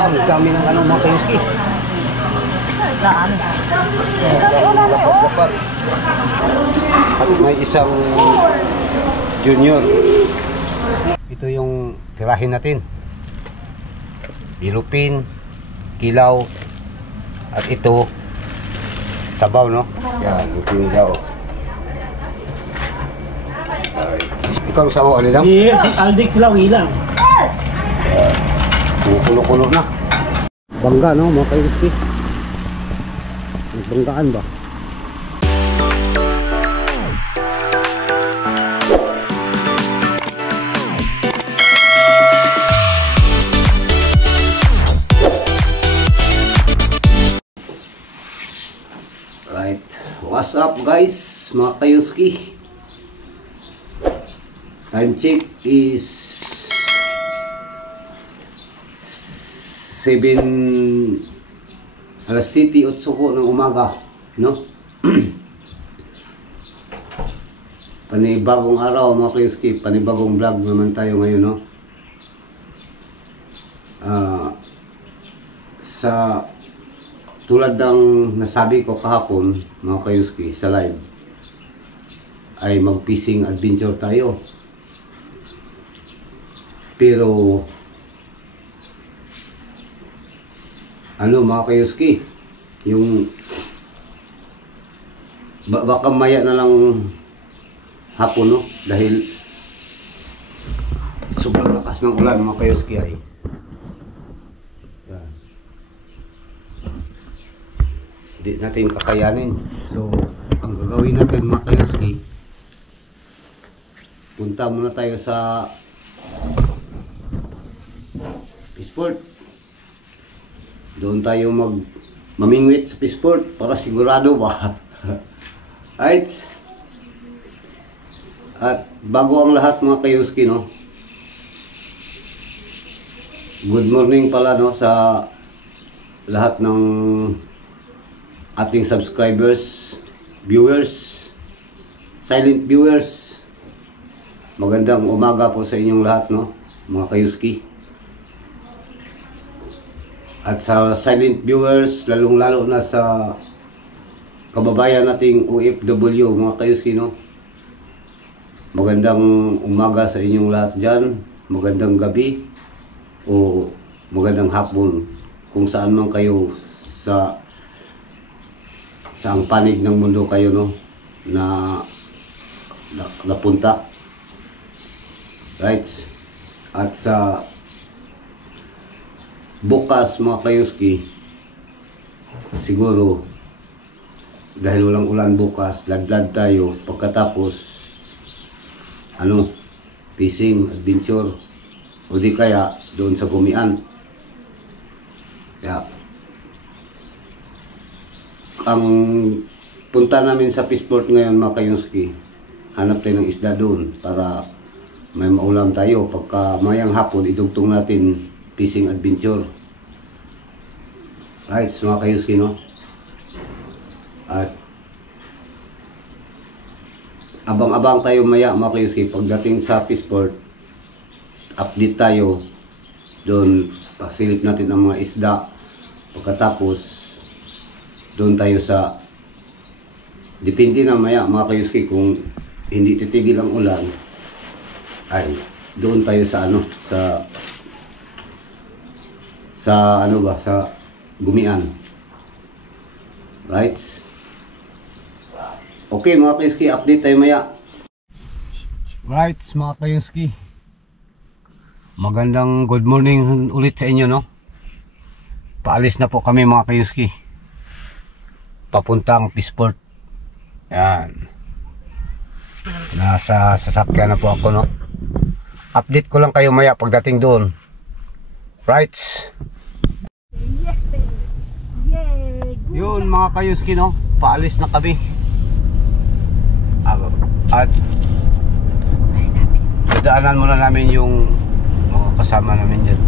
Ang dami ng ano mga kayuski. At may isang junior. Ito yung tirahin natin. Bilupin, kilaw, at ito sabaw, no? Yan, yung kinilaw. Ikaw ang sabaw, ano lang? Yes, aldik kilaw ilang. Kulo-kulo na. Bangga, no, mga kayuski. Nagbanggaan ba? Right. What's up guys, mga kayuski? Time check is 7:08 ng umaga, no? Panibagong araw mga kayuski, panibagong vlog naman tayo ngayon, no? Sa tulad ng nasabi ko kahapon mga kayuski sa live, ay mag-fishing adventure tayo. Pero ano mga kayuski, yung baka maya na lang hapon, no? Dahil sobrang lakas ng ulan mga kayuski ay. Yan. Hindi natin kakayanin. So ang gagawin natin mga kayuski, punta muna tayo sa Fishport. Doon tayo mamingwit sa Fishport para sigurado ba. Right? At bago ang lahat mga kayuski, no? Good morning pala, no, sa lahat ng ating subscribers, viewers, silent viewers. Magandang umaga po sa inyong lahat, no, mga kayuski. At sa silent viewers, lalong-lalo na sa kababayan nating OFW, mga kayuski, no? Magandang umaga sa inyong lahat dyan. Magandang gabi o magandang hapon kung saan man kayo sa ang panig ng mundo kayo, no, na napunta. Right? At sa bukas mga kayuski, siguro dahil walang ulan bukas, ladlad tayo pagkatapos ano, fishing adventure, o di kaya doon sa Gumian. Kaya ang punta namin sa Fishport ngayon mga kayuski, hanap tayo ng isda doon para may maulam tayo. Pagka mayang hapon, idugtong natin fishing adventure. Right, mga kayuski, no? At abang-abang tayo maya mga kayuski, pagdating sa Fishport, update tayo doon, pasilip natin ang mga isda. Pagkatapos doon tayo sa, depende na maya mga kayuski, kung hindi titigil ang ulan, ay doon tayo sa ano, sa ano ba, sa Gumian. Right? Okay mga kayuski, update tayo maya. Right mga kayuski, magandang good morning ulit sa inyo, no? Paalis na po kami mga kayuski, papuntang Fishport. Yan, nasa sasakyan na po ako, no? Update ko lang kayo maya pagdating doon. Right? Yun mga kayuski, no? Paalis na kami. At dadaanan muna namin yung mga kasama namin dyan,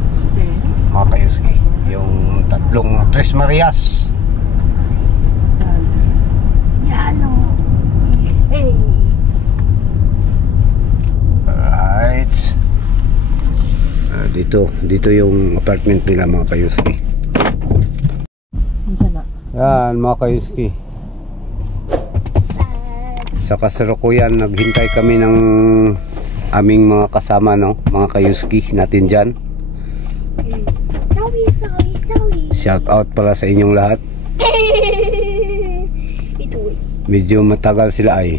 mga kayuski, yung tatlong Tres Marias. Alright. Dito yung apartment nila mga kayuski. Yan mga kayuski. Sa kasalukuyan naghintay kami ng aming mga kasama, no, mga kayuski natin dyan. Sorry. Shout out pala sa inyong lahat. Medyo matagal sila ay.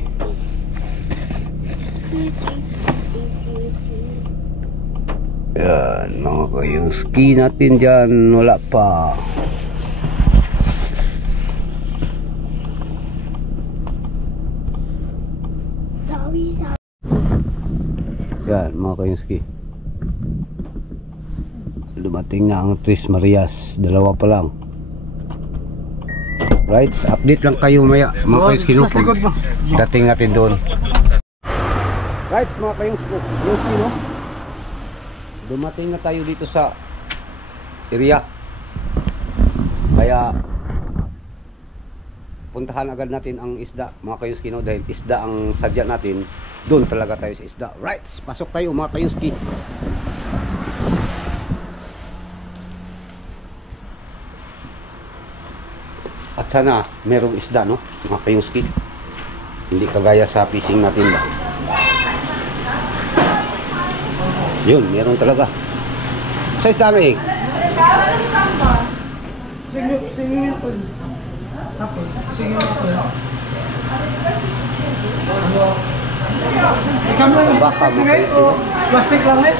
Yan mga kayuski natin dyan, wala pa. Yan mga kayuski, dumating na ang Tres Marias, dalawa pa lang. Right, update lang kayo maya mga kayuski, no? Dating natin doon. Right mga kayuski, no? Dumating na tayo dito sa area, kaya puntahan agad natin ang isda mga kayuski, no? Dahil isda ang sadya natin, doon talaga tayo sa isda. Right, pasok tayo mga kayuski. At sana merong isda, no mga kayuski, hindi kagaya sa fishing natin ba. Yun, meron talaga. Sa isda na eh. Baka plastic lang eh.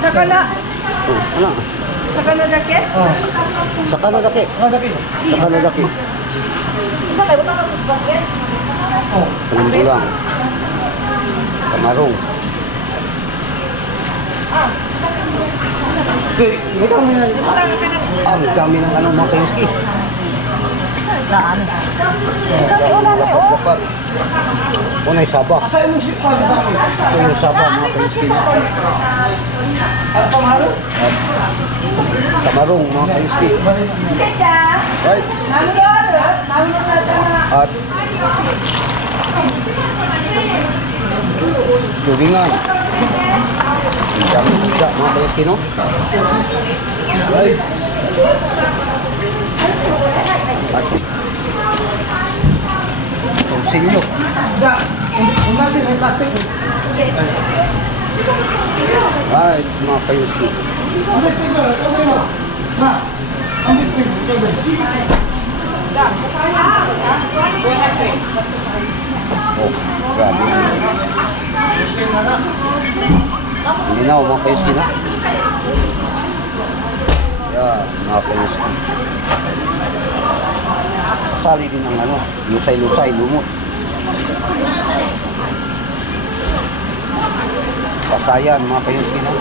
Saka na. Ano? Saka na dake? Saka na daki. Saka na daki. Saka tayo na mag-bucket. Alam ko lang. Kamarong. Ang dami ng ano mga kayuski. Daan. Dapat. Unay saba. Ito yung saba mga kayuski. Kamarong mga kayuski. Right. At tulingan. Ang dami isda mga kayuski, no? Right. At silyo. Right, mga kayuski. Oh, grabe. Hindi na mga kayuski na. Yan, mga kayuski. Kasali din ang ano, lusay-lusay, lumot. Pasayan mga kayuski na.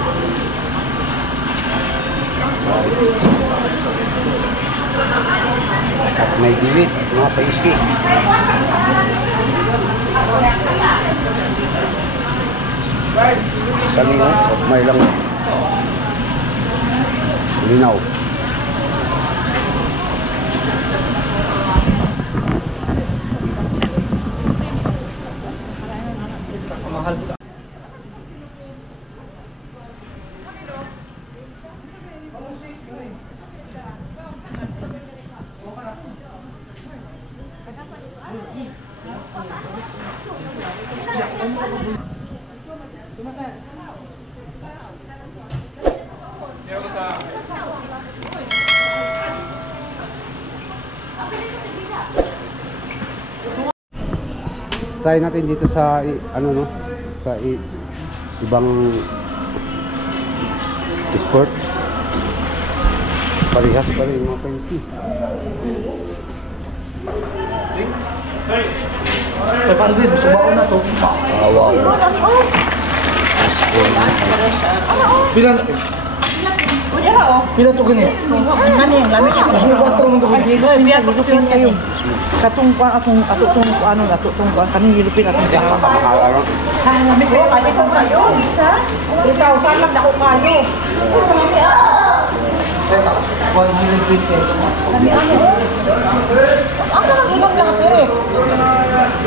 At may dilit mga kayuski. Salino, may lang linaw. Mahal ka. Try natin dito sa ano, no, sa ibang sport. Parehas pa rin mga kayuski. 500, subaon na to. Wow. Pila to gani? Ano yung gamit niya? Mas may 4 mo to gani. Biya ko kin kayo. Katong kuan atong ano nato tong kuan kaning hilupin atong Yan, makamahal, ano? lamig ko kani ko kayo. Isa? Ikaw salak na ko kayo. Asa lang inom lahat eh.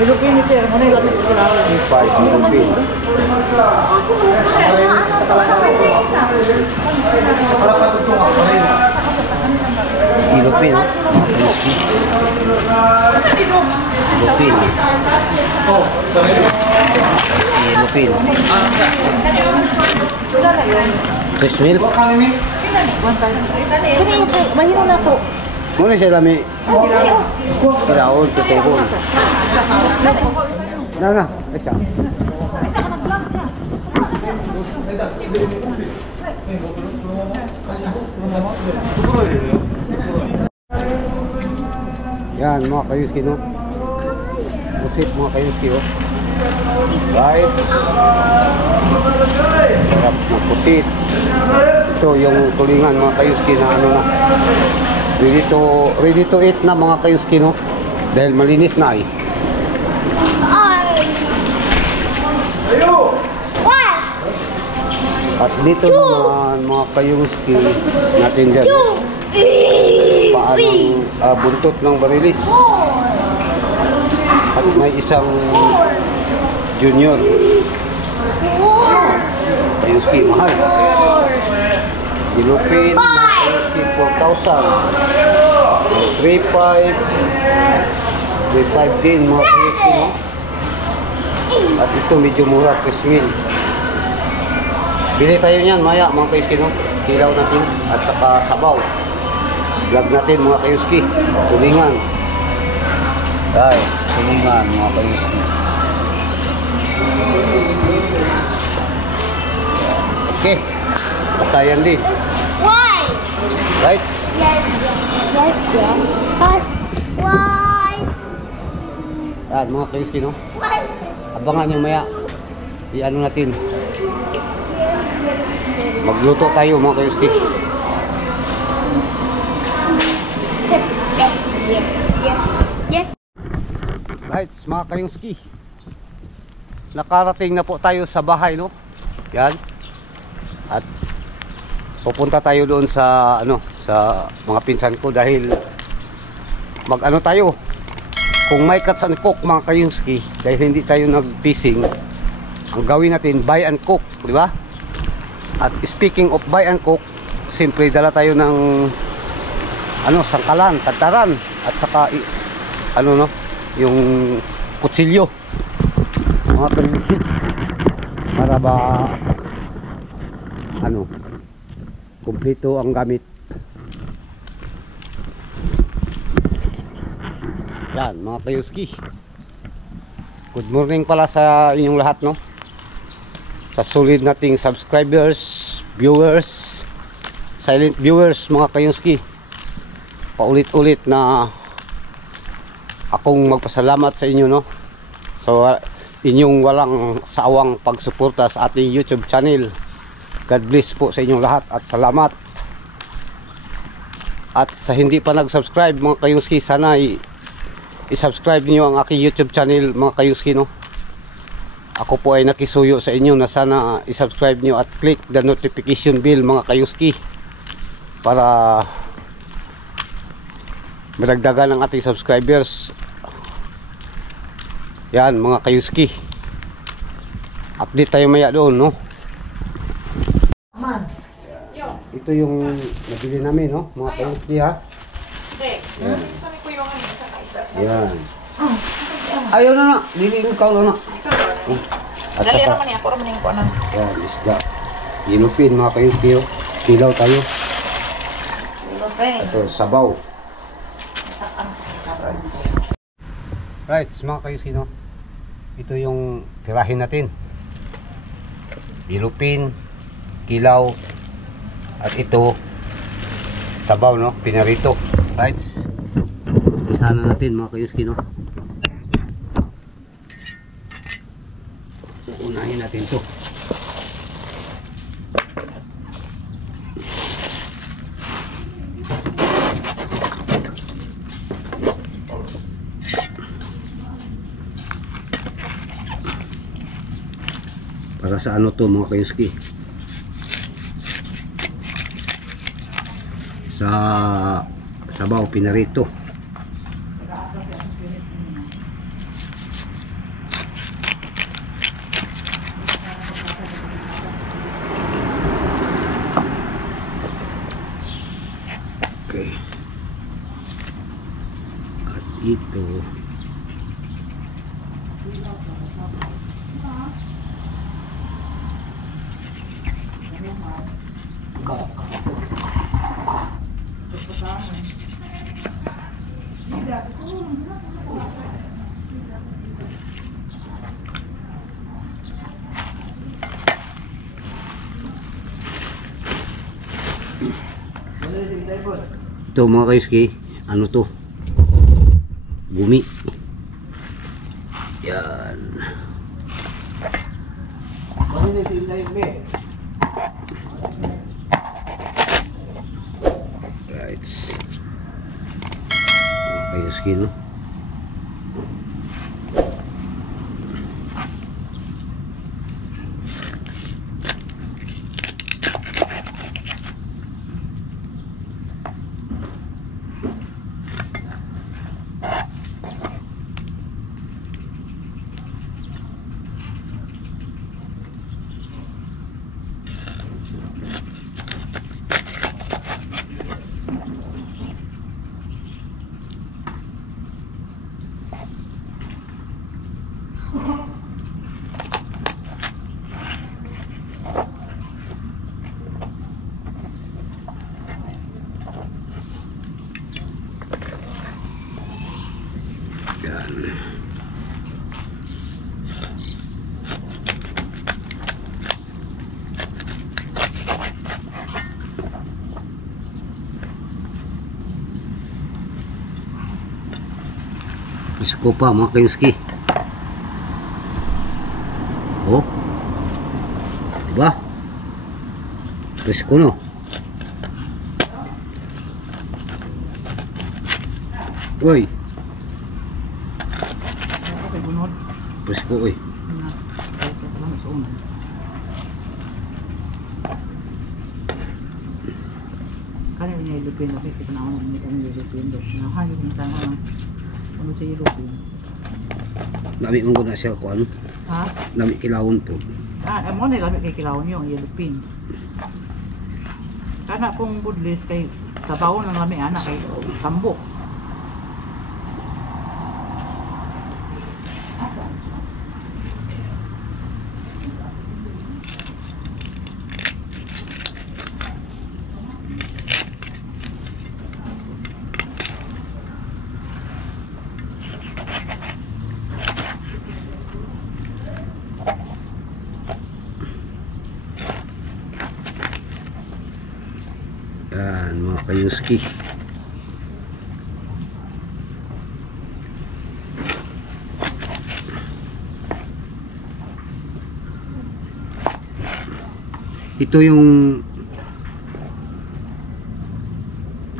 Ilupin ito eh. Ano yung lapit sila? 5 Ilupin. Sa kalapat ito nga. Ilupin, no? Mga kayuski. Ilupin. Ilupin. Fresh milk. Kini po, mahiro na po. Muna siya lami. Kailangan, tutugon. Na. Ay siya. Yan, mga kayuski, no? Pusip, mga kayuski, oh. Right. Sarap na pusit. Ito yung tulingan, mga kayuski, na ano na. Ready to eat na, mga kayuski, no? Dahil malinis na, eh. At dito naman, mga kayuski, natin dyan, no? Paanong buntot ng barilis. At may isang junior. Kayuski, mahal. Ilupin, Kayuski, 4,000. 3,500. 3,500 din, mga Kayuski, no? At ito medyo mura, Krismil. Bili tayo niyan, maya, mga Kayuski, no? Kilaw natin at saka sabaw. Vlog natin, mga Kayuski. Tulingan. Guys, tulingan, mga Kayuski. Okay. Pasayan din. Why? Right? Yes. Why? Yan, mga Kayuski, no? Why? Abangan nyo maya. I-ano natin. Magluto tayo, mga Kayuski. Right, mga Kayuski. Nakarating na po tayo sa bahay, no? Yan. At pupunta tayo doon sa ano, sa mga pinsan ko dahil mag-ano tayo. Kung may cuts and cook, mga Kayuski, dahil hindi tayo nag-fishing, ang gawin natin buy and cook, di ba? At speaking of buy and cook, siyempre dala tayo ng ano, sangkalan, kantaran at saka ano, no, yung kutsilyo, mga Kayuski, para ba ano, kumpleto ang gamit. Yan, mga Kayuski, good morning pala sa inyong lahat, no? Sa solid nating subscribers, viewers, silent viewers, mga Kayuski. Paulit-ulit na akong magpasalamat sa inyo, no? So inyong walang sawang pagsuporta sa ating YouTube channel. God bless po sa inyong lahat at salamat. At sa hindi pa nag-subscribe, mga Kayuski, sana i-subscribe niyo ang aking YouTube channel, mga Kayuski, no? Ako po ay nakisuyo sa inyo na sana i-subscribe niyo at click the notification bell, mga Kayuski, para madagdagan ang ating subscribers. Yan, mga Kayuski, update tayo maya doon, no? Ito yung nabili namin, no, mga Kayuski, ha? Yan. Yan. Ayaw na, dili mo ikaw na. At Dali saka, naman niya, puro maning ko na. yan, isda. Ilupin, mga Kayuski, oh. Kilaw tayo. Ito, sabaw. Right, mga Kayuski, no? Ito yung tirahin natin. Ilupin, kilaw, at ito sabaw, no? Pinarito. Right, isa na natin, mga Kayuski, no? Unahin natin to. Para sa ano to, mga Kayuski? sa sabaw pinarito. Okay. At ito mga kayuski, ano to? Gumi. Yan. Right. Mga kayuski, no? Yan. Presko pa mga kayuski. Oh. Diba? Presko no. Uy. Okay, bunod. Presko uy. Na. Ito lang sa una. Kaya niya ilupin ako kita na ako hindi kami ilupin doon. Nahayo ng tanong ano sa ilupin. Nami mong na siya ko ano? Ha? Nami kilawon po. Mo na lamig kay kilawon yung ilupin. Kana pong budlis kay sabaw ng lami anak kay tambok. Yan mga kayuski. Ito yung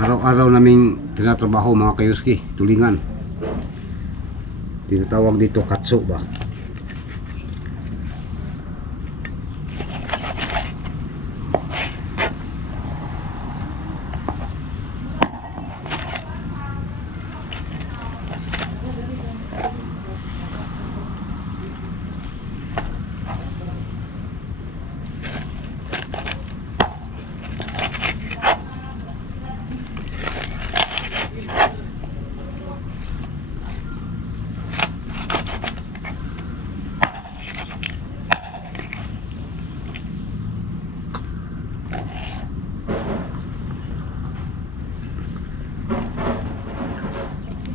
araw-araw naming tinatrabaho mga kayuski, tulingan. Tinatawag dito katso ba?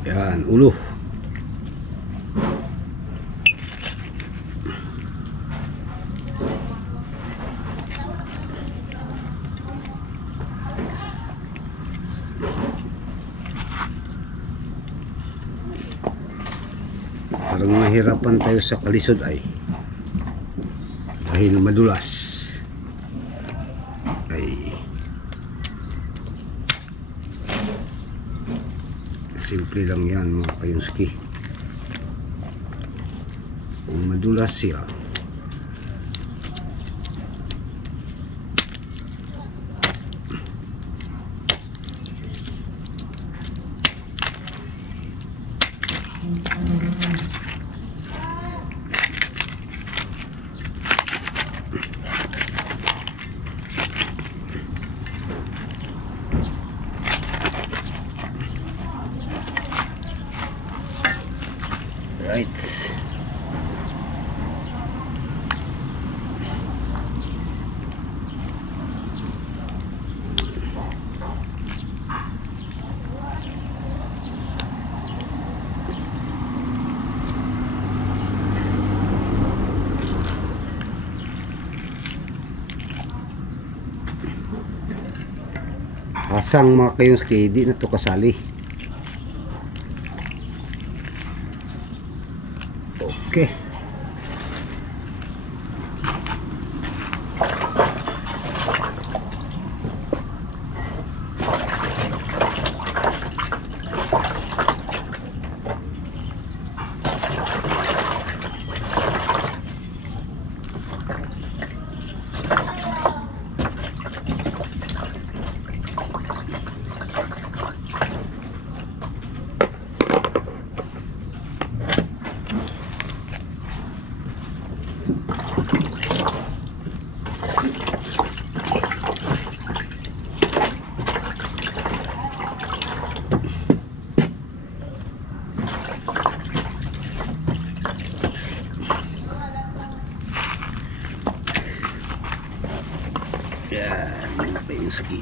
Yan, ulo. Parang mahirapan tayo sa kalisod ay dahil madulas ay simple lang yan mga kayuski. Kung madulas siya Right. Asang mga kayonski, di na to kasali. Okay. Yan, mga kayonski.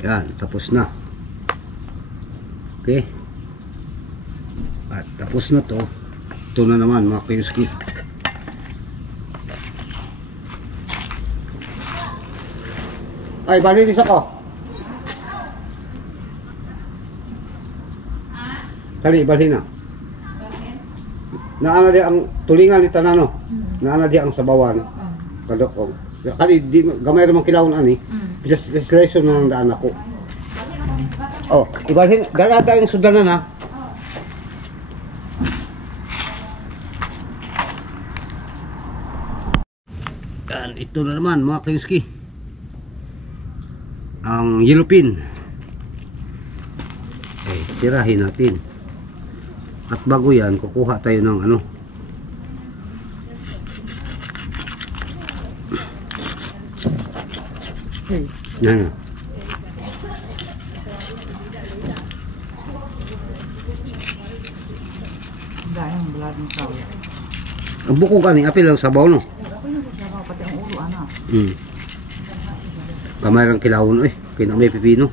Yan, tapos na. Okay. At tapos na to. Ito na naman mga kayonski. Ay, balinis ako. Kali, balhin na. Naana di ang tulingan ni tanano. Naana di ang sabawan. Kadokong. Kali, di, gamay naman kilawon ani. Just lesson na ng daan ako. Oh, ibalhin, dalata yung sudanan ha. Yan, ito na naman mga kayonski. Ang yellow pin. Okay, tirahin natin. At bago yan, kukuha tayo ng ano. Yan. Dahil ang blood ng tao. Ang buko kani, apil lang sabaw no. Ako yung sabaw, pati ang ulo, anak. Kamay lang kilawon eh. Kaya may pipino.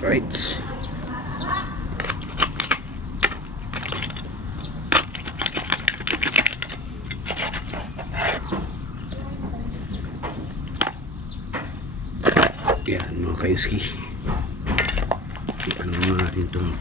Right. Yan mga kayonski. Ano natin itong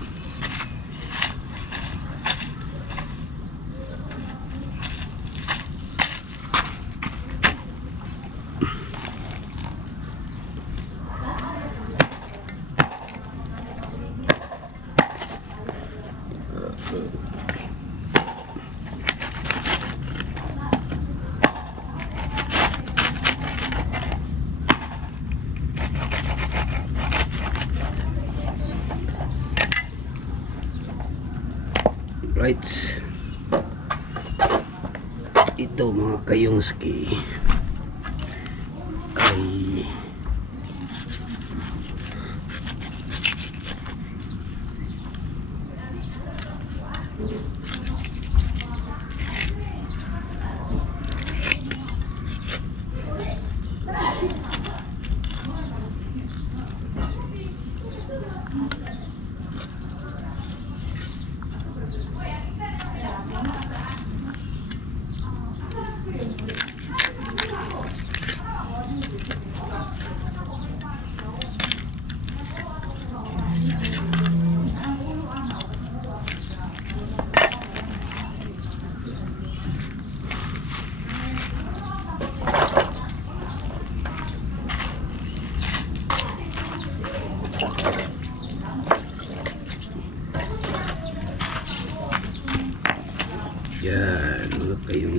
right. Ito mga kayonski ay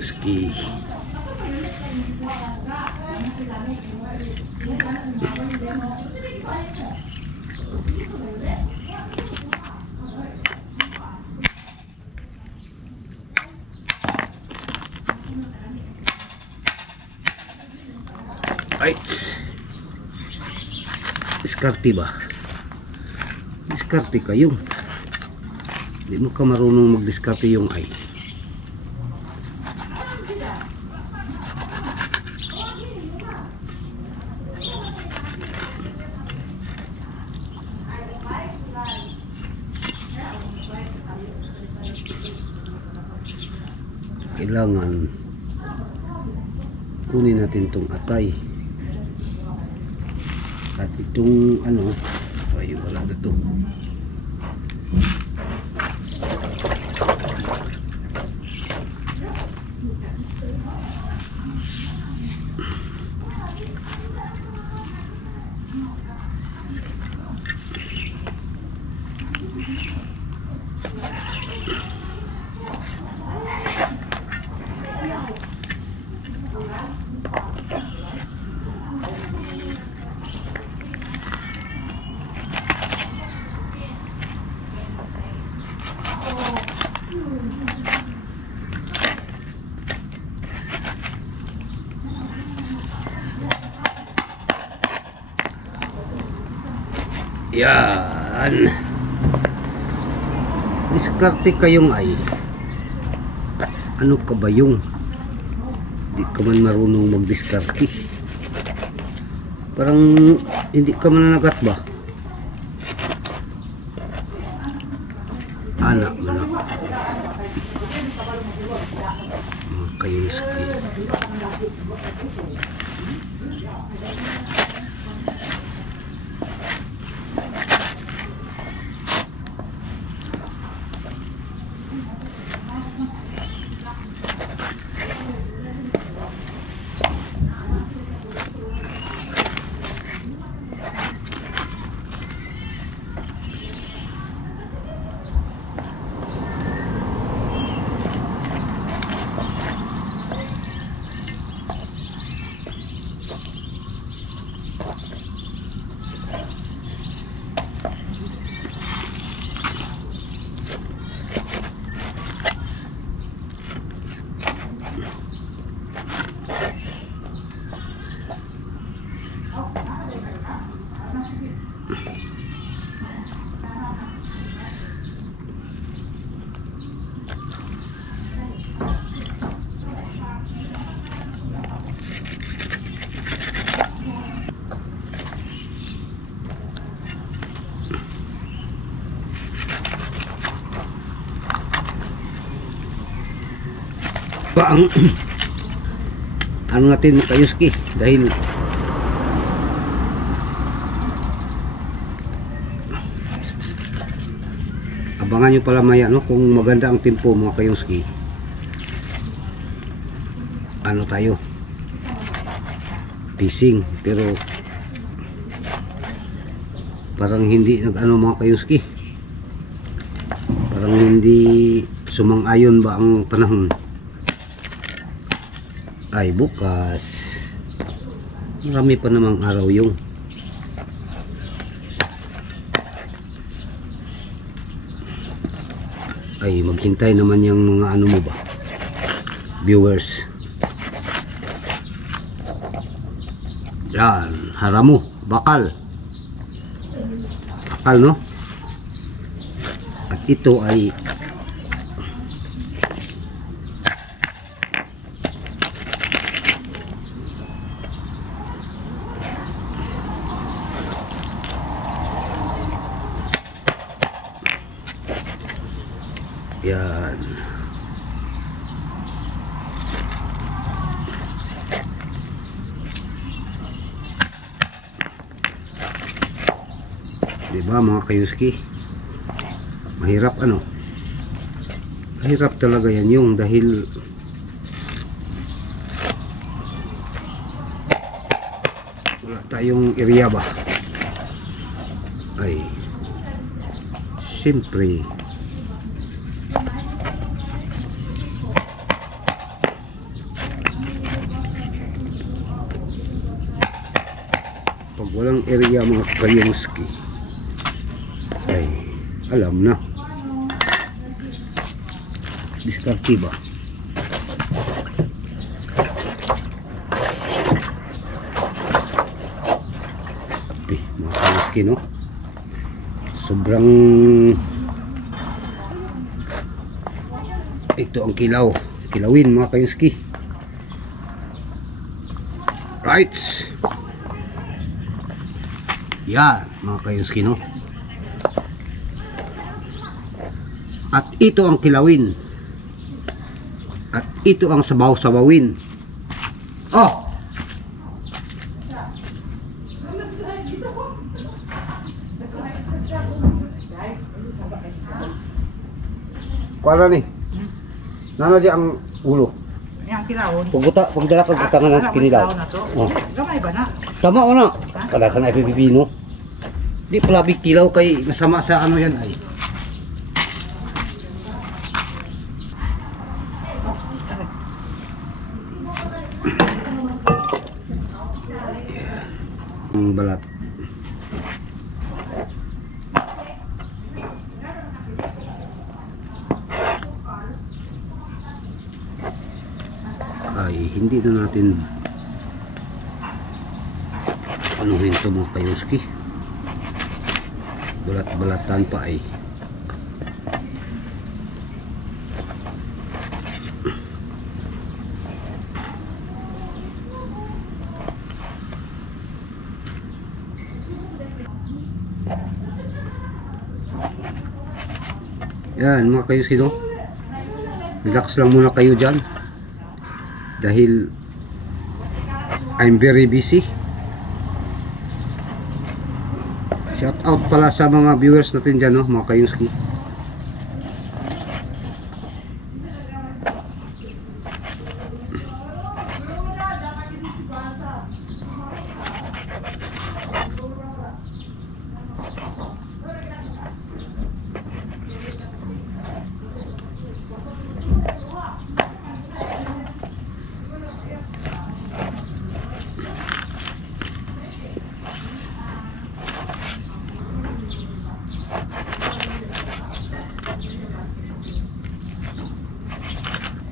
ski. Right. Diskarte ba? Diskarte kayo. Hindi mo ka marunong magdiskarte yung ay. Kailangan kunin natin itong atay at itong ano ay wala na ito. Yan. Diskarte kayong ay. Ano ka ba yung? Hindi ka man marunong magdiskarte. Parang hindi ka mananagat ba? Anak mo na. Mga kayong ski. Pa ang ano natin makayuski dahil abangan nyo pala maya no, kung maganda ang tempo mga kayuski. Ano tayo fishing pero parang hindi nag ano mga kayuski, parang hindi sumang-ayon ba ang panahon. Ay bukas marami pa namang araw yung ay maghintay naman yung mga ano mo ba viewers. Yan haramo bakal no, at ito ay yan. Diba mga kayuski? Mahirap ano? Mahirap talaga yan yung dahil wala tayong area ba? Ay siyempre Pag walang area mga kayuski, ay alam na. Diskarte ba? Mga kayuski, no? Sobrang ito ang kilawin mga kayuski. Right, yan mga kayuski, no? At ito ang kilawin, at ito ang sabaw-sabawin. Oh, kuala ni nano di ang ulo. Yang kilawon. Pagdala kag utangan ng kinilaw. Oh. Gamay ba na? Tama o na. Kada ka na ipipipino. Di pala big kilaw kay masama sa ano yan ay. Ang balat. Ay hindi na natin anuhin ito mga kayuski. Balat-balatan pa ay. Yan mga kayuski, no? Relax lang muna kayo dyan dahil I'm very busy. Shout out pala sa mga viewers natin dyan, no, mga kayuski.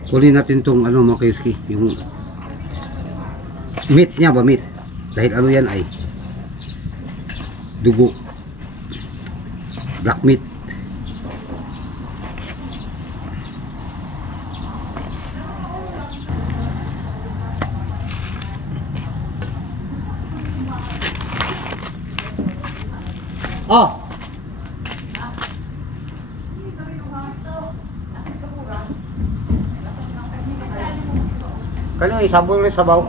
Kunin natin tong ano mga kayuski, yung meat niya ba, meat, dahil ano yan ay dugo, black meat. Oh, kanya isabol na sabaw.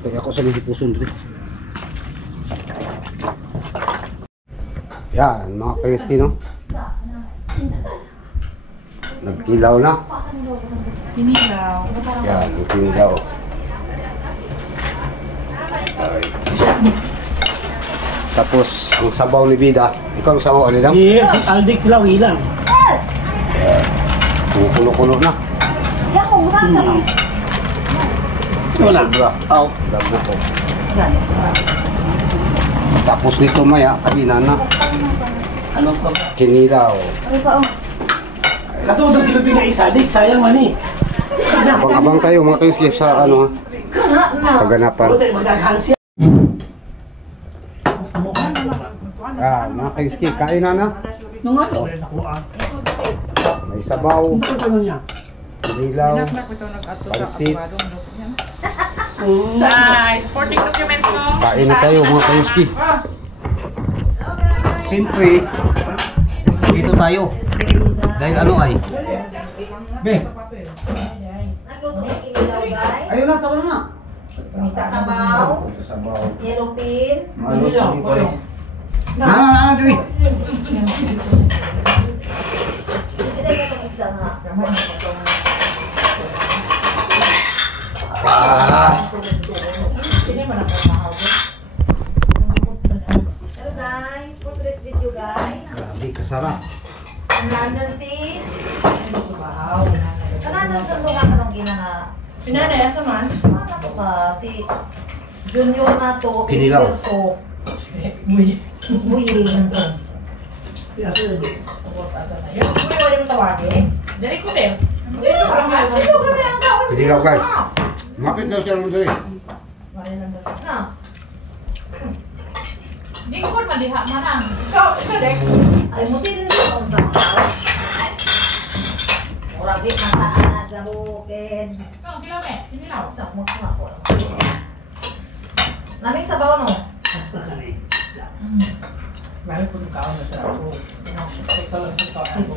Kaya ako sa lihipuson dito. Yan mga kayuski, no? Nagkilaw na. Kinilaw. Yan, nagkilaw. Alright. Tapos ang sabaw ni Bida. Ikaw ang sabaw alin lang? Yes, si Aldic Lawi lang. Kulo-kulo na. Wala. Sobra. Oh. Love na to. Tapos nito maya, kanina na. Ano pa? Kinilaw. Katulad sila pinaisadik, sayang man eh. Abang-abang tayo mga kayuski sa ano, kaganapan. Pero tayo magkakahansi. Mga kayuski, kain na na. Nung ano? Nakuha. May sabaw, Ito ano niya? kinilaw, pansit. Nice. Supporting documents, no? Kain na tayo mga kayuski. Siyempre, dito tayo. Dahil ano ay? Be, ayun na, tawa na. Sabaw, Sabaw. yellow pin, Malos hindi pa rin. Na, dali. Hello guys, portrait video guys. Grabe, kasarap. London seed. Kananan sa lugar ka nung ginana. Sinanay, asa man? ka, si Junior na to, Kinilaw. Peter to, Uy. Builing to. Kaya sila din. Yung kuya yung tawagin. Dari ko din. Dito kami ang tawag. Kinilaw, guys. Bakit daw siya naman dali? Na. Di ko kon madiha manang. Ay, muti din ito kung saan. Murag di mataan sa bukid. Kang dilaw eh, dinilaw. Sa mo ko. Lamig sa bawo no? Mas pa kami. Marami po yung kaon na sa ako. Ito lang sa kaon.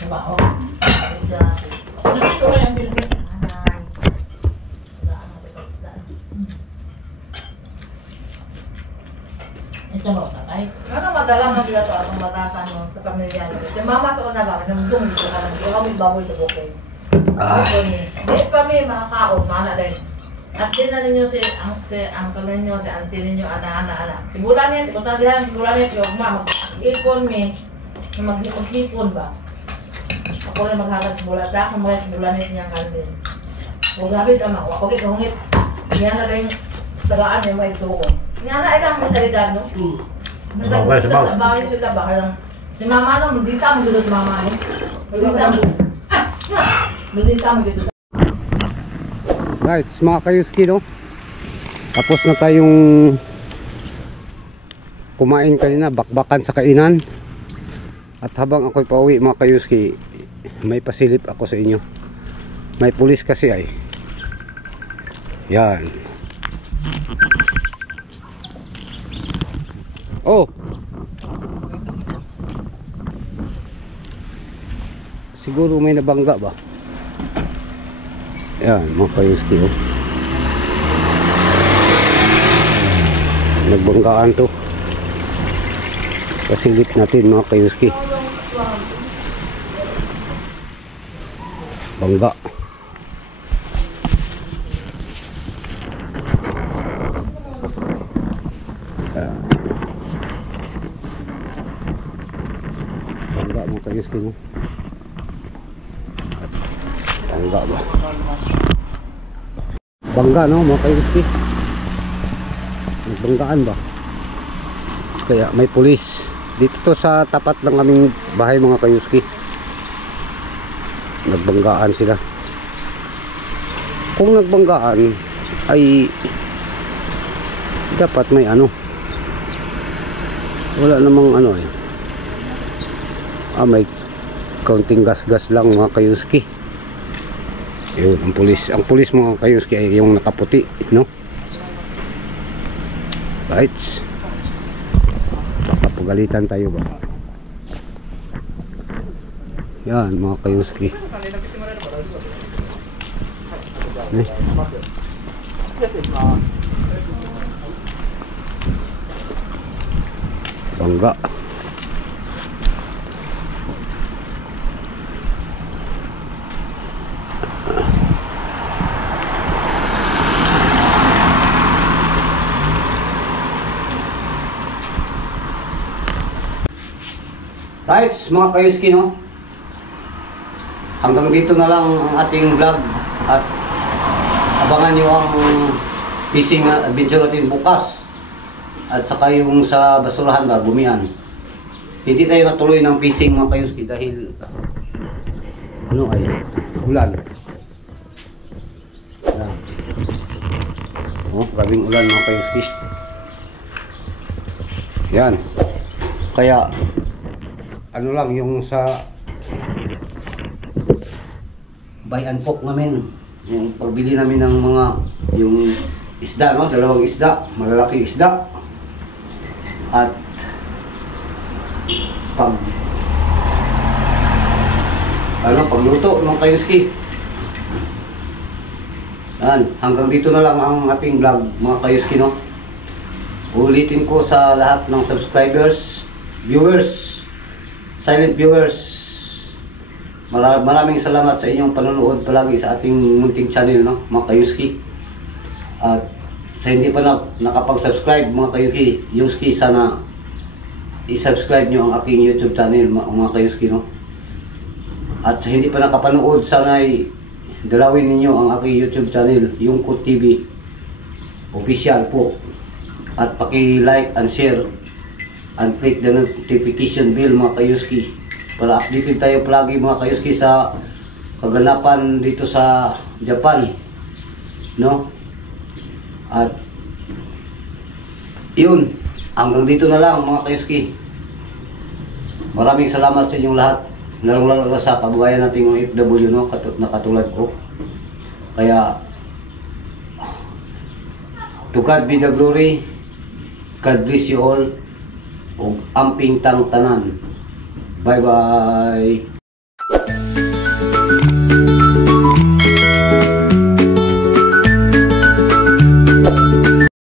Trabaho. Dami ko lang bilhin. Ito mo tatay. Ano madalang na dito atong batasan mo sa pamilya mo. Si mama sa una ba, nang dung dito ka lang. Di kami baboy sa bukid. Di kami makakaon, mana din. At din na ninyo si uncle ninyo, si auntie ninyo, anak. Sigulan niya, sigulan niya, yung mag-ipon mi. Mag-ipon ba? Ako rin maghagad sigulan. Sa akong mga sigulan niya niyang kandin. Huwag habis ama, huwag ikungit. Yan na rin tagaan niya may suon. Nga na ilang mentalidad, no? Sa bahay sila ba? Si mama no, magdita mo dito sa mama no? Magdita mo dito sa... Right, mga kayuski, no? Tapos na tayong kumain kanina, bakbakan sa kainan. At habang ako'y pauwi, mga kayuski, may pasilip ako sa inyo. May pulis kasi ay. Yan. Oh. Siguro may nabangga ba? Yan, mga kayuski, oh. Nagbanggaan to. Pasilip natin, mga kayuski. Bangga. Bangga, mga kayuski, no? Bangga ba? Bangga, no, mga kayuski? Nagbanggaan ba? Kaya may pulis dito to sa tapat ng aming bahay, mga kayuski. Nagbanggaan sila. Kung nagbanggaan ay dapat may ano, wala namang ano eh. May kaunting gas-gas lang, mga kayuski. Yun, ang pulis mga kayuski ay yung nakaputi, no? Right. Kapagalitan tayo ba? Yan, mga kayuski. Bangga. Right, mga kayuski, no? Hanggang dito na lang ang ating vlog at abangan nyo ang fishing adventure natin bukas at saka yung sa basurahan ba, bumian. Hindi tayo natuloy ng fishing, mga kayuski, dahil ano ay ulan. Yan. Oh, grabing ulan, mga kayuski. Yan. Kaya ano lang yung sa buy and cook namin, yung pagbili namin ng mga yung isda, no, dalawang isda, malalaking isda, at pagluto ng kayuski. Yan, hanggang dito na lang ang ating vlog, mga kayuski, no. Ulitin ko sa lahat ng subscribers, viewers, silent viewers, maraming salamat sa inyong panonood palagi sa ating munting channel, no, mga kayuski. At sa hindi pa nakapag-subscribe, mga kayuski, sana i-subscribe nyo ang aking YouTube channel, mga kayuski, no. At sa hindi pa nakapanood, sana dalawin ninyo ang aking YouTube channel, Yungkot TV official po, at paki-like and share and click the notification bell mga kayuski para updated tayo palagi mga kayuski sa kaganapan dito sa Japan, no? At yun, hanggang dito na lang mga kayuski. Maraming salamat sa inyong lahat, lalo sa kabuhayan nating OFW, no? Na katulad ko. Kaya to God be the glory. God bless you all. O amping tang tanan. Bye bye.